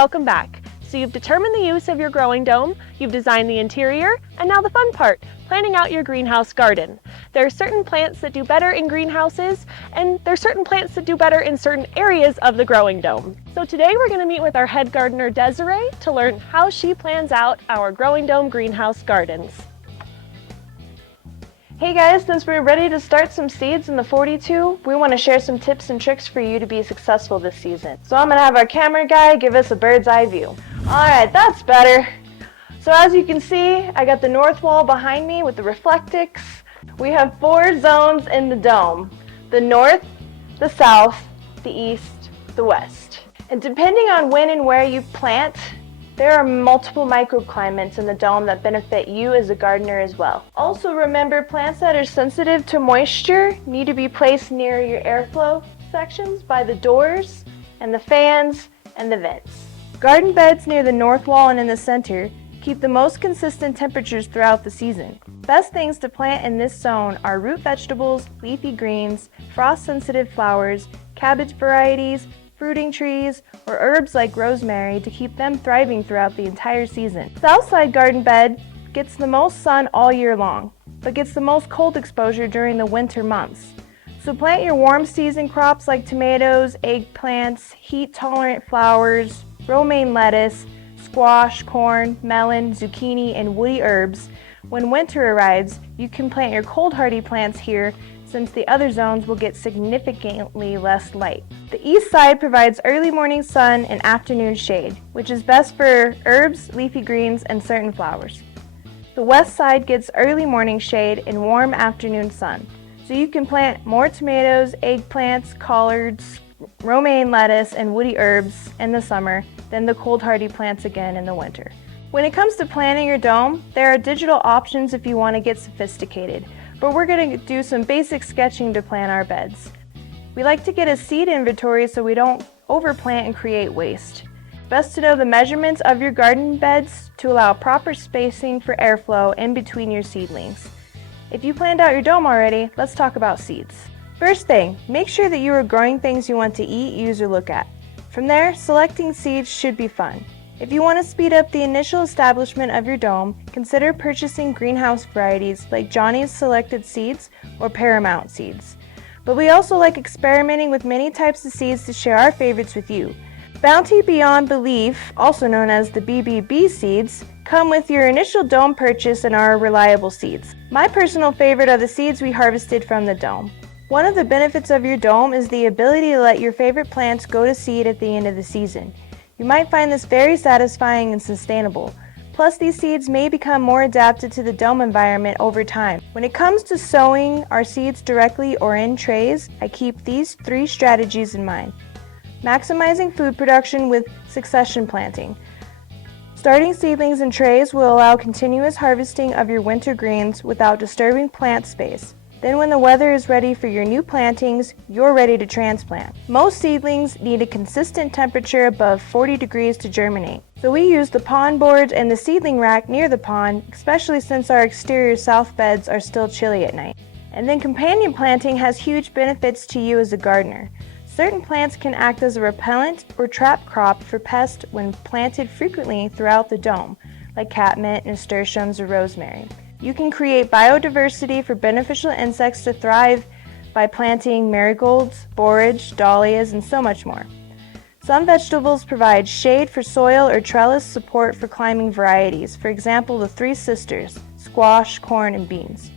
welcome back. So you've determined the use of your growing dome, you've designed the interior, and now the fun part, planning out your greenhouse garden. There are certain plants that do better in greenhouses, and there are certain plants that do better in certain areas of the growing dome. So today we're going to meet with our head gardener Desiree to learn how she plans out our growing dome greenhouse gardens. Hey guys, since we're ready to start some seeds in the 42, we want to share some tips and tricks for you to be successful this season. So I'm going to have our camera guy give us a bird's eye view. Alright, that's better. So as you can see, I got the north wall behind me with the reflectix. We have 4 zones in the dome: the north, the south, the east, the west. And depending on when and where you plant, there are multiple microclimates in the dome that benefit you as a gardener as well. Also remember, plants that are sensitive to moisture need to be placed near your airflow sections by the doors and the fans and the vents. Garden beds near the north wall and in the center keep the most consistent temperatures throughout the season. Best things to plant in this zone are root vegetables, leafy greens, frost-sensitive flowers, cabbage varieties, fruiting trees, or herbs like rosemary to keep them thriving throughout the entire season. The outside garden bed gets the most sun all year long, but gets the most cold exposure during the winter months. So plant your warm season crops like tomatoes, eggplants, heat-tolerant flowers, romaine lettuce, squash, corn, melon, zucchini, and woody herbs. When winter arrives, you can plant your cold-hardy plants here since the other zones will get significantly less light. The east side provides early morning sun and afternoon shade, which is best for herbs, leafy greens, and certain flowers. The west side gets early morning shade and warm afternoon sun, so you can plant more tomatoes, eggplants, collards, romaine lettuce, and woody herbs in the summer than the cold-hardy plants again in the winter. When it comes to planting your dome, there are digital options if you want to get sophisticated, but we're going to do some basic sketching to plan our beds. We like to get a seed inventory so we don't overplant and create waste. It's best to know the measurements of your garden beds to allow proper spacing for airflow in between your seedlings. If you planned out your dome already, let's talk about seeds. First thing, make sure that you are growing things you want to eat, use, or look at. From there, selecting seeds should be fun. If you want to speed up the initial establishment of your dome, consider purchasing greenhouse varieties like Johnny's Selected Seeds or Paramount Seeds. But we also like experimenting with many types of seeds to share our favorites with you. Bounty Beyond Belief, also known as the BBB seeds, come with your initial dome purchase and are reliable seeds. My personal favorite are the seeds we harvested from the dome. One of the benefits of your dome is the ability to let your favorite plants go to seed at the end of the season. You might find this very satisfying and sustainable. Plus, these seeds may become more adapted to the dome environment over time. When it comes to sowing our seeds directly or in trays, I keep these 3 strategies in mind. Maximizing food production with succession planting. Starting seedlings in trays will allow continuous harvesting of your winter greens without disturbing plant space. Then when the weather is ready for your new plantings, you're ready to transplant. Most seedlings need a consistent temperature above 40 degrees to germinate. So we use the pond boards and the seedling rack near the pond, especially since our exterior south beds are still chilly at night. And then companion planting has huge benefits to you as a gardener. Certain plants can act as a repellent or trap crop for pests when planted frequently throughout the dome, like catmint, nasturtiums, or rosemary. You can create biodiversity for beneficial insects to thrive by planting marigolds, borage, dahlias, and so much more. Some vegetables provide shade for soil or trellis support for climbing varieties, for example the 3 sisters, squash, corn, and beans.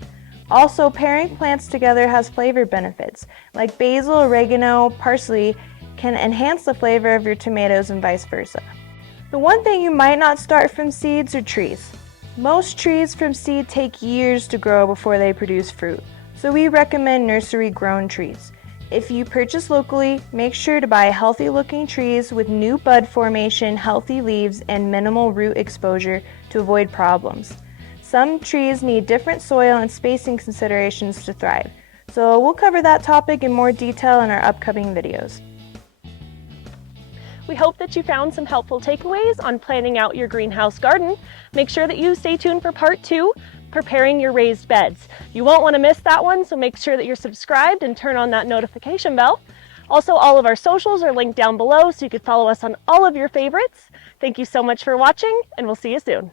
Also, pairing plants together has flavor benefits, like basil, oregano, parsley can enhance the flavor of your tomatoes and vice versa. The one thing you might not start from seeds are trees. Most trees from seed take years to grow before they produce fruit, so we recommend nursery-grown trees. If you purchase locally, make sure to buy healthy-looking trees with new bud formation, healthy leaves, and minimal root exposure to avoid problems. Some trees need different soil and spacing considerations to thrive, so we'll cover that topic in more detail in our upcoming videos. We hope that you found some helpful takeaways on planning out your greenhouse garden. Make sure that you stay tuned for part 2, preparing your raised beds. You won't want to miss that one, so make sure that you're subscribed and turn on that notification bell. Also, all of our socials are linked down below, so you can follow us on all of your favorites. Thank you so much for watching, and we'll see you soon.